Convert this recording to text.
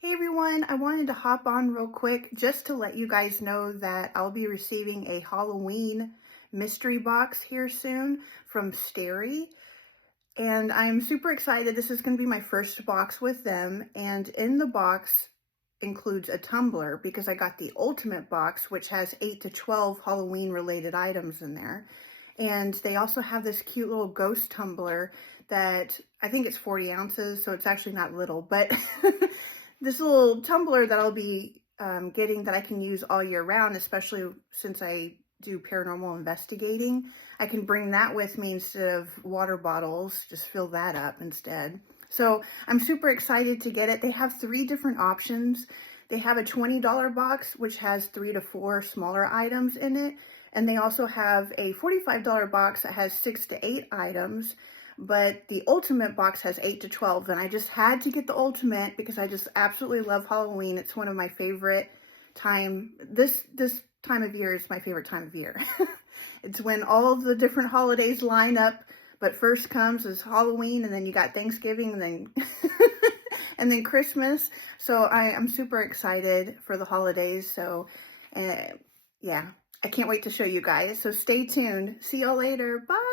Hey everyone, I wanted to hop on real quick just to let you guys know that I'll be receiving a Halloween mystery box here soon from Sterye. And I'm super excited. This is going to be my first box with them. And in the box includes a tumbler because I got the ultimate box, which has 8 to 12 Halloween related items in there. And they also have this cute little ghost tumbler that I think it's 40 ounces, so it's actually not little, but this little tumbler that I'll be getting that I can use all year round, especially since I do paranormal investigating. I can bring that with me instead of water bottles, just fill that up instead. So I'm super excited to get it. They have 3 different options. They have a $20 box, which has 3 to 4 smaller items in it. And they also have a $45 box that has 6 to 8 items. But the ultimate box has 8 to 12. And I just had to get the ultimate because I just absolutely love Halloween. It's one of my favorite time. This time of year is my favorite time of year. It's when all of the different holidays line up. But first comes is Halloween, and then you got Thanksgiving, and then and then Christmas. So I'm super excited for the holidays. So yeah, I can't wait to show you guys. So stay tuned. See y'all later. Bye.